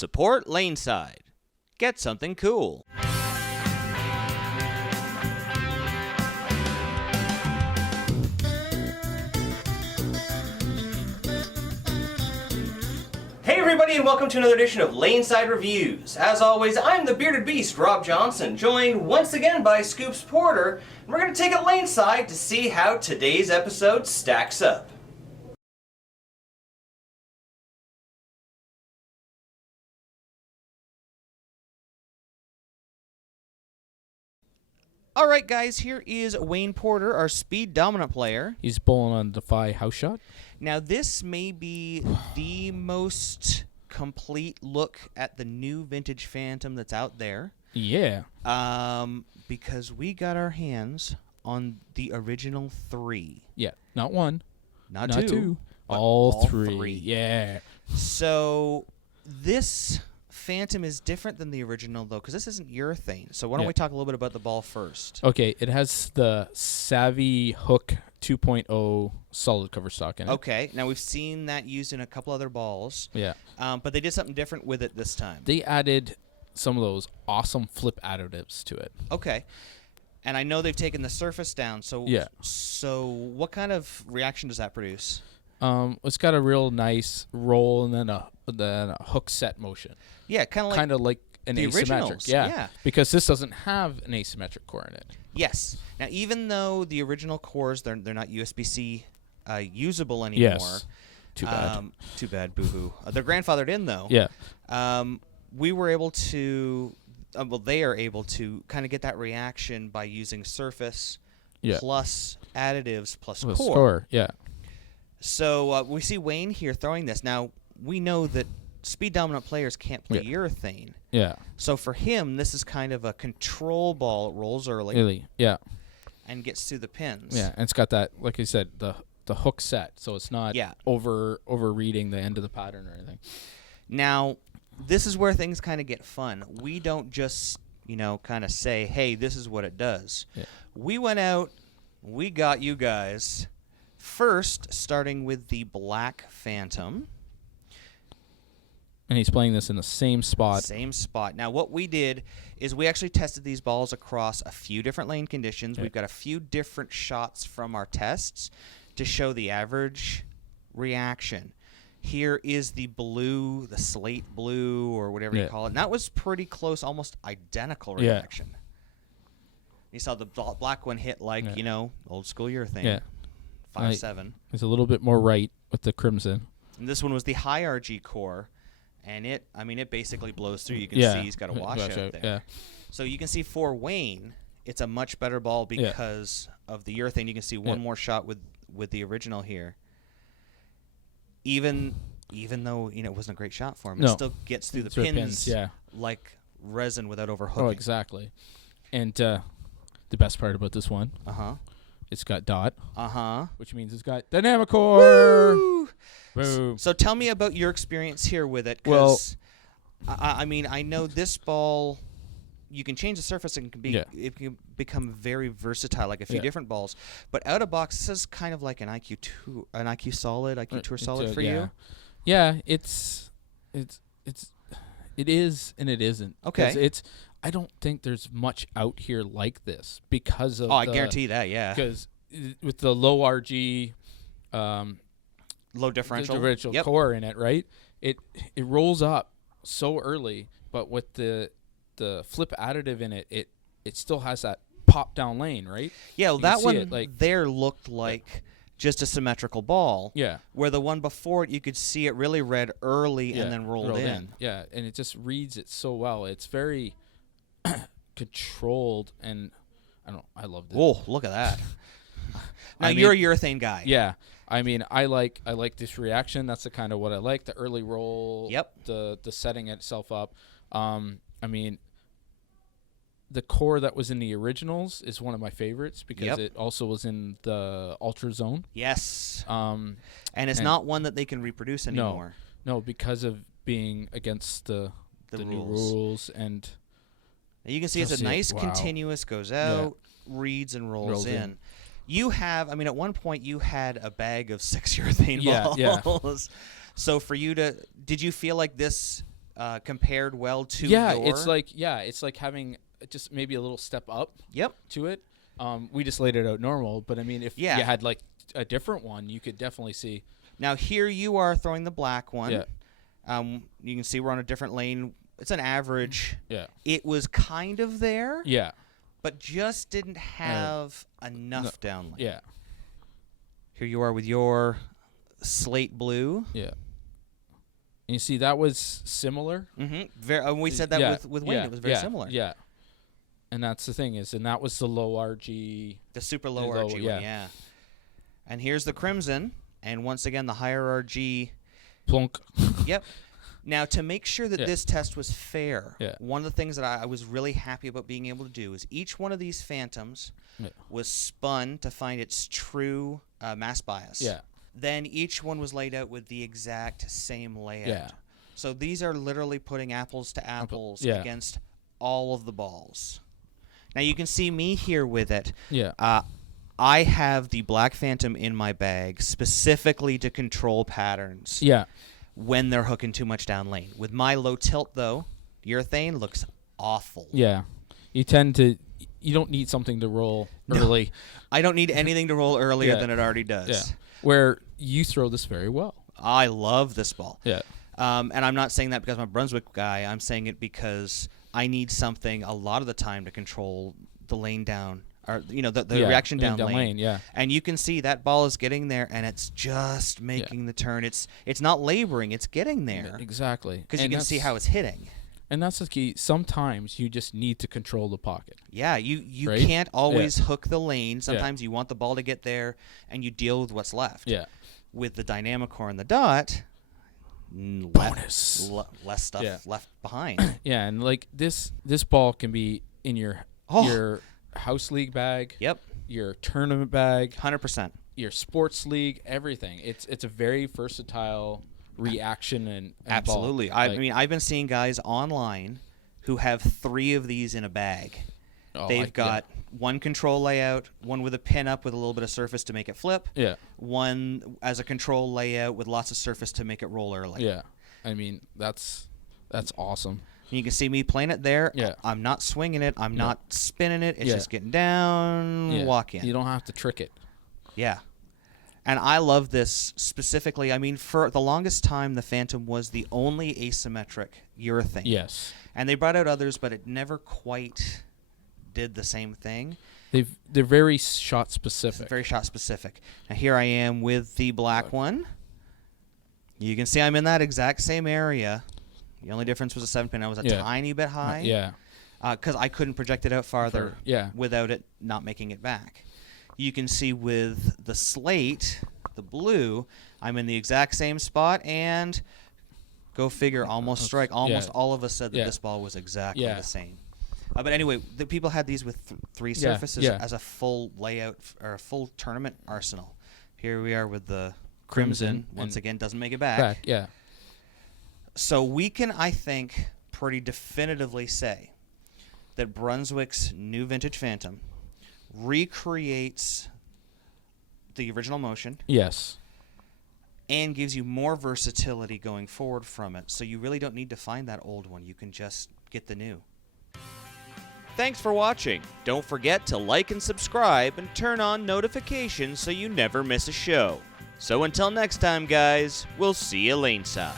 Support Laneside. Get something cool. Hey everybody, and welcome to another edition of Laneside Reviews. As always, I'm the bearded beast, Rob Johnson, joined once again by Scoops Porter, and we're going to take it Laneside to see how today's episode stacks up. Alright guys, here is Wayne Porter, our speed dominant player. He's bowling on Defy House Shot. Now this may be the most complete look at the new vintage Phantom that's out there. Yeah. Because we got our hands on the original 3. Yeah. Not one. Not two. two. All three. Yeah. So this Phantom is different than the original, though, because this isn't urethane. So why don't we talk a little bit about the ball first? Okay, it has the Savvy Hook 2.0 solid cover stock in it. Okay, now we've seen that used in a couple other balls. Yeah. But they did something different with it this time. They added some of those awesome flip additives to it. Okay. And I know they've taken the surface down. So So what kind of reaction does that produce? It's got a real nice roll and then a hook set motion. Yeah, kind of like an the asymmetric. originals. Yeah, because this doesn't have an asymmetric core in it. Yes. Now, even though the original cores they're not USB-C usable anymore. Yes. Too bad. Too bad. Boo-hoo. They're grandfathered in though. Yeah. We were able to. They are able to kind of get that reaction by using surface plus additives plus core. Yeah. So we see Wayne here throwing this. Now, we know that speed dominant players can't play urethane. Yeah. So for him, this is kind of a control ball. It rolls early. Really? Yeah. And gets through the pins. Yeah, and it's got that, like you said, the hook set, so it's not over reading the end of the pattern or anything. Now, this is where things kind of get fun. We don't just, kind of say, hey, this is what it does. Yeah. We went out, we got you guys. First, starting with the Black Phantom. And he's playing this in the same spot. Same spot. Now, what we did is we actually tested these balls across a few different lane conditions. Okay. We've got a few different shots from our tests to show the average reaction. Here is the blue, the slate blue, or whatever you call it. And that was pretty close, almost identical reaction. Yeah. You saw the black one hit like, old school urethane. Yeah. 5.7. It's a little bit more right with the crimson. And this one was the high RG core, and it basically blows through. You can see he's got a washout there. Yeah. So you can see for Wayne, it's a much better ball because of the urethane. You can see one more shot with the original here. Even though it wasn't a great shot for him, it still gets through the pins like resin without overhooking. Oh, exactly. And the best part about this one, it's got dot, which means it's got dynamic core. Woo! Boom. So tell me about your experience here with it. Because I know this ball, you can change the surface and it can become very versatile, like a few different balls. But out of box, this is kind of like an IQ solid, IQ Tour solid for you. Yeah, it is and it isn't. Okay. I don't think there's much out here like this because of. I guarantee that. Yeah. Because with the low RG, low differential core in it, right? It rolls up so early, but with the flip additive in it, it still has that pop down lane, right? Yeah, well, that one there looked like just a symmetrical ball. Yeah. Where the one before it, you could see it really read early and then rolled in. Yeah, and it just reads it so well. It's very controlled, and I loved it. Oh, look at that. Now you're a urethane guy. Yeah. I like this reaction. That's the kind of what I like. The early roll. Yep. The setting itself up. The core that was in the originals is one of my favorites because it also was in the Ultra Zone. Yes. And it's not one that they can reproduce anymore. No, because of being against the new rules. And you can see it's a nice continuous, goes out, reads, and rolls in. You have, at one point you had a bag of 6 urethane balls. Yeah. So for you did you feel like this compared well to Yeah, your... it's like having just maybe a little step up Yep. to it. We just laid it out normal, but I mean, if Yeah. you had like a different one, you could definitely see. Now here you are throwing the black one. Yeah. You can see we're on a different lane. It's an average. Yeah. It was kind of there, Yeah. but just didn't have enough down lane. Yeah. Here you are with your slate blue. Yeah. And you see that was similar. Mm-hmm. We said that with Wayne. It was very similar. Yeah. And that's the thing and that was the low RG. The super low RG one, yeah. And here's the crimson, and once again the higher RG. Plunk. Yep. Now, to make sure that this test was fair, Yeah. one of the things that I was really happy about being able to do is each one of these phantoms was spun to find its true mass bias. Yeah. Then each one was laid out with the exact same layout. Yeah. So these are literally putting apples to apples Yeah. against all of the balls. Now, you can see me here with it. Yeah. I have the Black Phantom in my bag specifically to control patterns. Yeah. When they're hooking too much down lane. With my low tilt, though, urethane looks awful. Yeah. You don't need something to roll early. I don't need anything to roll earlier than it already does. Yeah. Where you throw this very well. I love this ball. Yeah. And I'm not saying that because I'm a Brunswick guy. I'm saying it because I need something a lot of the time to control the lane down, or the reaction down lane. Yeah. And you can see that ball is getting there, and it's just making the turn. It's not laboring. It's getting there. Exactly. Because you can see how it's hitting. And that's the key. Sometimes you just need to control the pocket. Yeah, you Right? can't always hook the lane. Sometimes you want the ball to get there, and you deal with what's left. Yeah. With the dynamic core and the dot, bonus. Less stuff left behind. Yeah, and like this ball can be in your house league bag. Yep. Your tournament bag. 100%. Your sports league. Everything. It's a very versatile reaction and absolutely. Ball. I mean, I've been seeing guys online who have 3 of these in a bag. They've got one control layout, one with a pin up with a little bit of surface to make it flip. Yeah. One as a control layout with lots of surface to make it roll early. Yeah. I mean, that's awesome. And you can see me playing it there. Yeah. I'm not swinging it. I'm not spinning it. It's just getting down, walk in. You don't have to trick it. Yeah. And I love this specifically. I mean, for the longest time, the Phantom was the only asymmetric urethane. Yes. And they brought out others, but it never quite did the same thing. They're very shot specific. Very shot specific. Now here I am with the black one. You can see I'm in that exact same area. The only difference was a 7-pin. I was a tiny bit high. Yeah. Because I couldn't project it out farther without it not making it back. You can see with the slate, the blue, I'm in the exact same spot, and go figure, almost strike. Almost all of us said that this ball was exactly the same. But anyway, the people had these with 3 surfaces as a full layout or a full tournament arsenal. Here we are with the crimson. Once again, doesn't make it back. Yeah. So we can, I think, pretty definitively say that Brunswick's new vintage Phantom recreates the original motion. Yes. And gives you more versatility going forward from it. So you really don't need to find that old one. You can just get the new. Thanks for watching. Don't forget to like and subscribe and turn on notifications so you never miss a show. So until next time, guys, we'll see you laneside.